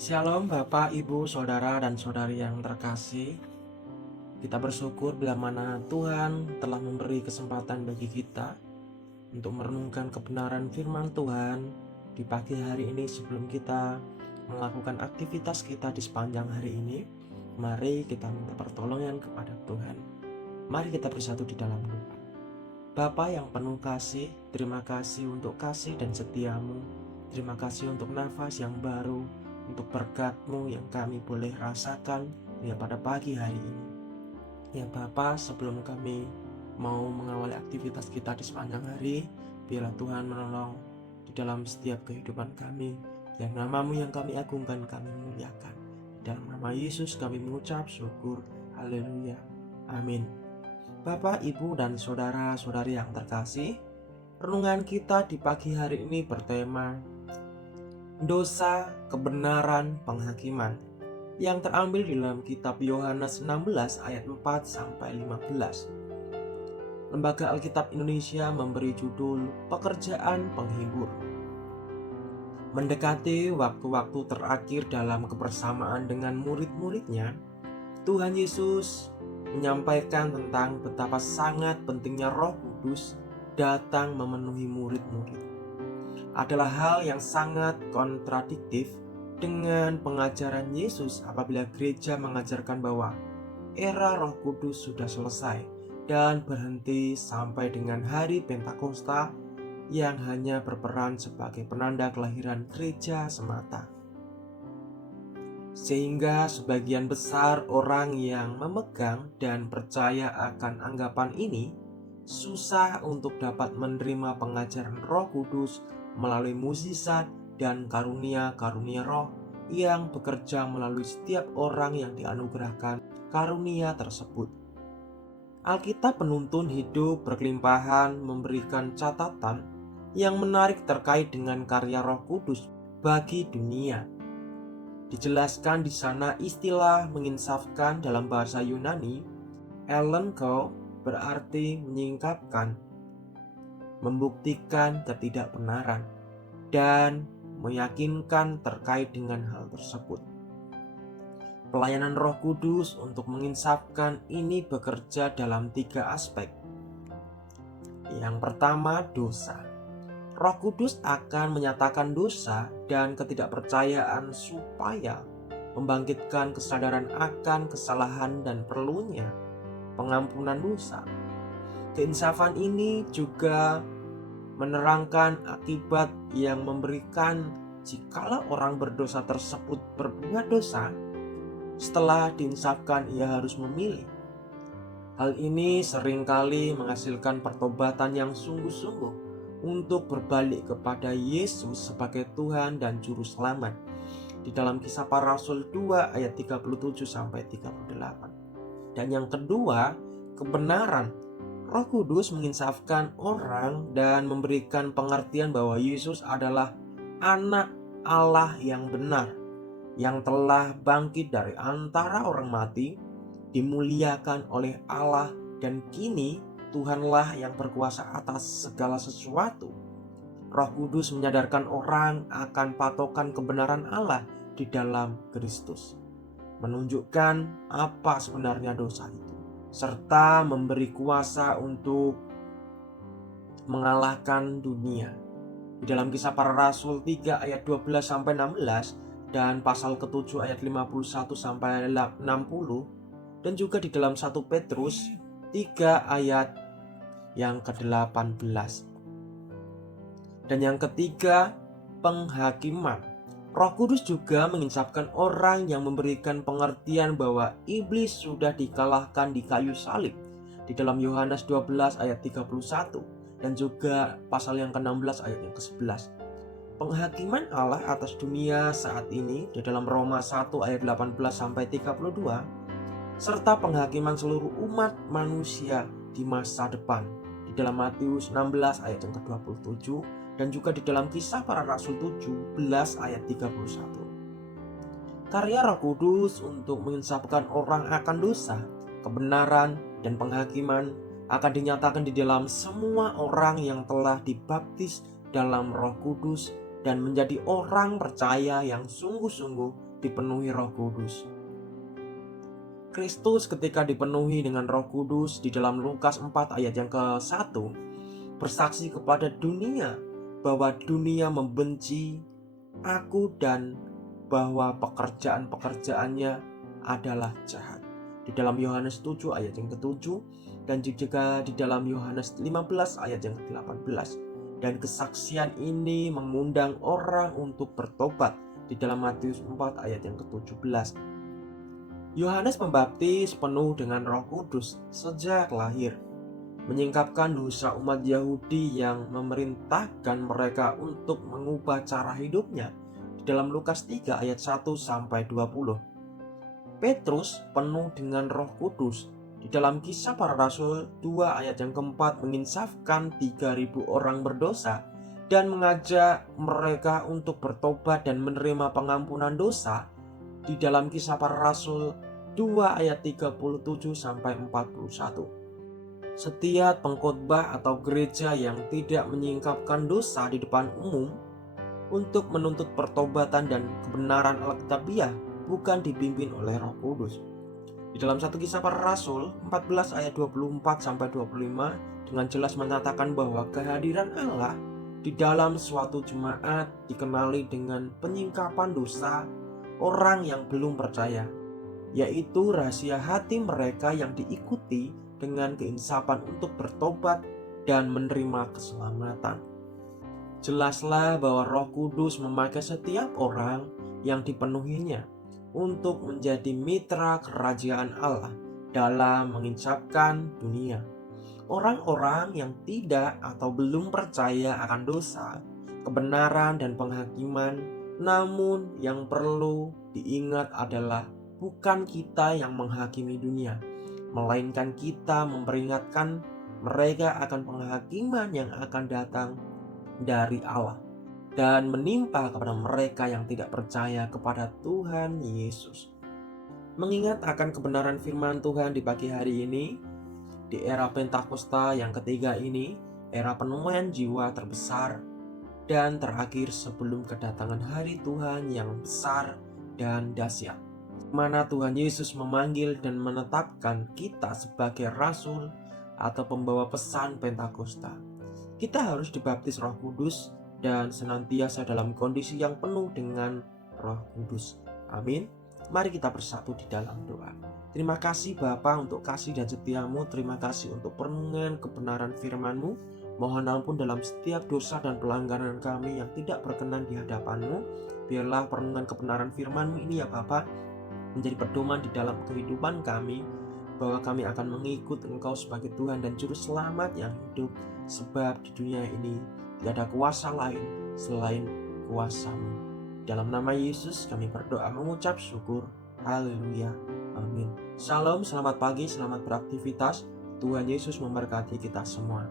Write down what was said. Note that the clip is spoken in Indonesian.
Shalom Bapak, Ibu, Saudara, dan Saudari yang terkasih. Kita bersyukur bila mana Tuhan telah memberi kesempatan bagi kita untuk merenungkan kebenaran firman Tuhan di pagi hari ini sebelum kita melakukan aktivitas kita di sepanjang hari ini. Mari kita minta pertolongan kepada Tuhan. Mari kita bersatu di dalam doa. Bapa yang penuh kasih, terima kasih untuk kasih dan setiamu. Terima kasih untuk nafas yang baru, untuk berkat-Mu yang kami boleh rasakan pada pagi hari ini. Ya Bapa, sebelum kami mau mengawali aktivitas kita di sepanjang hari, biarlah Tuhan menolong di dalam setiap kehidupan kami. Yang nama-Mu yang kami agungkan, kami muliakan. Dalam nama Yesus kami mengucap syukur. Haleluya. Amin. Bapak, Ibu, dan saudara-saudari yang terkasih, renungan kita di pagi hari ini bertema dosa, kebenaran, penghakiman, yang terambil di dalam kitab Yohanes 16 ayat 4 sampai 15. Lembaga Alkitab Indonesia memberi judul Pekerjaan Penghibur. Mendekati waktu-waktu terakhir dalam kebersamaan dengan murid-muridnya, Tuhan Yesus menyampaikan tentang betapa sangat pentingnya Roh Kudus datang memenuhi murid-murid. Adalah hal yang sangat kontradiktif dengan pengajaran Yesus apabila gereja mengajarkan bahwa era Roh Kudus sudah selesai dan berhenti sampai dengan hari Pentakosta yang hanya berperan sebagai penanda kelahiran gereja semata. Sehingga sebagian besar orang yang memegang dan percaya akan anggapan ini susah untuk dapat menerima pengajaran Roh Kudus melalui mukjizat dan karunia-karunia roh yang bekerja melalui setiap orang yang dianugerahkan karunia tersebut. Alkitab penuntun hidup berkelimpahan memberikan catatan yang menarik terkait dengan karya Roh Kudus bagi dunia. Dijelaskan di sana istilah menginsafkan dalam bahasa Yunani, elenko, berarti menyingkapkan, membuktikan ketidakbenaran, dan meyakinkan terkait dengan hal tersebut. Pelayanan Roh Kudus untuk menginsafkan ini bekerja dalam 3 aspek. Yang pertama, dosa. Roh Kudus akan menyatakan dosa dan ketidakpercayaan supaya membangkitkan kesadaran akan kesalahan dan perlunya pengampunan dosa. Keinsafan ini juga menerangkan akibat yang memberikan jikalau orang berdosa tersebut berbuat dosa, setelah diinsafkan ia harus memilih. Hal ini seringkali menghasilkan pertobatan yang sungguh-sungguh untuk berbalik kepada Yesus sebagai Tuhan dan Juru Selamat. Di dalam Kisah Para Rasul 2 ayat 37 sampai 38. Dan yang kedua, kebenaran. Roh Kudus menginsafkan orang dan memberikan pengertian bahwa Yesus adalah anak Allah yang benar, yang telah bangkit dari antara orang mati, dimuliakan oleh Allah, dan kini Tuhanlah yang berkuasa atas segala sesuatu. Roh Kudus menyadarkan orang akan patokan kebenaran Allah di dalam Kristus, menunjukkan apa sebenarnya dosa itu, serta memberi kuasa untuk mengalahkan dunia. Di dalam Kisah Para Rasul 3 ayat 12 sampai 16 dan pasal ke-7 ayat 51 sampai 60, dan juga di dalam 1 Petrus 3 ayat yang ke-18. Dan yang ketiga, penghakiman. Roh Kudus juga menginsafkan orang yang memberikan pengertian bahwa iblis sudah dikalahkan di kayu salib di dalam Yohanes 12 ayat 31 dan juga pasal yang ke-16 ayat yang ke-11. Penghakiman Allah atas dunia saat ini di dalam Roma 1 ayat 18 sampai 32 serta penghakiman seluruh umat manusia di masa depan di dalam Matius 16 ayat yang ke-27 dan juga di dalam Kisah Para Rasul 17 ayat 31. Karya Roh Kudus untuk menginsafkan orang akan dosa, kebenaran, dan penghakiman akan dinyatakan di dalam semua orang yang telah dibaptis dalam Roh Kudus dan menjadi orang percaya yang sungguh-sungguh dipenuhi Roh Kudus. Kristus ketika dipenuhi dengan Roh Kudus di dalam Lukas 4 ayat yang ke-1 bersaksi kepada dunia bahwa dunia membenci aku dan bahwa pekerjaan-pekerjaannya adalah jahat. Di dalam Yohanes 7 ayat yang ke-7 dan juga di dalam Yohanes 15 ayat yang ke-18. Dan kesaksian ini mengundang orang untuk bertobat di dalam Matius 4 ayat yang ke-17. Yohanes Pembaptis penuh dengan Roh Kudus sejak lahir, menyingkapkan dosa umat Yahudi yang memerintahkan mereka untuk mengubah cara hidupnya di dalam Lukas 3 ayat 1 sampai 20. Petrus penuh dengan Roh Kudus di dalam Kisah Para Rasul 2 ayat yang keempat menginsafkan 3.000 orang berdosa dan mengajak mereka untuk bertobat dan menerima pengampunan dosa di dalam Kisah Para Rasul 2 ayat 37 sampai 41. Setiap pengkhotbah atau gereja yang tidak menyingkapkan dosa di depan umum untuk menuntut pertobatan dan kebenaran Alkitabiah bukan dipimpin oleh Roh Kudus. Di dalam 1 Kisah Para Rasul 14 ayat 24 sampai 25 dengan jelas menyatakan bahwa kehadiran Allah di dalam suatu jemaat dikenali dengan penyingkapan dosa orang yang belum percaya, yaitu rahasia hati mereka yang diikuti dengan keinsapan untuk bertobat dan menerima keselamatan. Jelaslah bahwa Roh Kudus memakai setiap orang yang dipenuhinya untuk menjadi mitra kerajaan Allah dalam menginsafkan dunia. Orang-orang yang tidak atau belum percaya akan dosa, kebenaran dan penghakiman, namun yang perlu diingat adalah bukan kita yang menghakimi dunia, melainkan kita memperingatkan mereka akan penghakiman yang akan datang dari Allah dan menimpa kepada mereka yang tidak percaya kepada Tuhan Yesus. Mengingat akan kebenaran firman Tuhan di pagi hari ini, di era Pentakosta yang ketiga ini, era penemuan jiwa terbesar dan terakhir sebelum kedatangan hari Tuhan yang besar dan dahsyat, mana Tuhan Yesus memanggil dan menetapkan kita sebagai rasul atau pembawa pesan Pentakosta. Kita harus dibaptis Roh Kudus dan senantiasa dalam kondisi yang penuh dengan Roh Kudus. Amin. Mari kita bersatu di dalam doa. Terima kasih Bapa untuk kasih dan setiamu. Terima kasih untuk perenungan kebenaran firman-Mu. Mohon ampun dalam setiap dosa dan pelanggaran kami yang tidak berkenan di hadapan-Mu. Biarlah perenungan kebenaran firman-Mu ini ya Bapa menjadi pedoman di dalam kehidupan kami, bahwa kami akan mengikut Engkau sebagai Tuhan dan Juru Selamat yang hidup. Sebab di dunia ini tidak ada kuasa lain selain kuasa-Mu. Dalam nama Yesus kami berdoa mengucap syukur. Haleluya. Amin. Shalom, selamat pagi, selamat beraktivitas. Tuhan Yesus memberkati kita semua.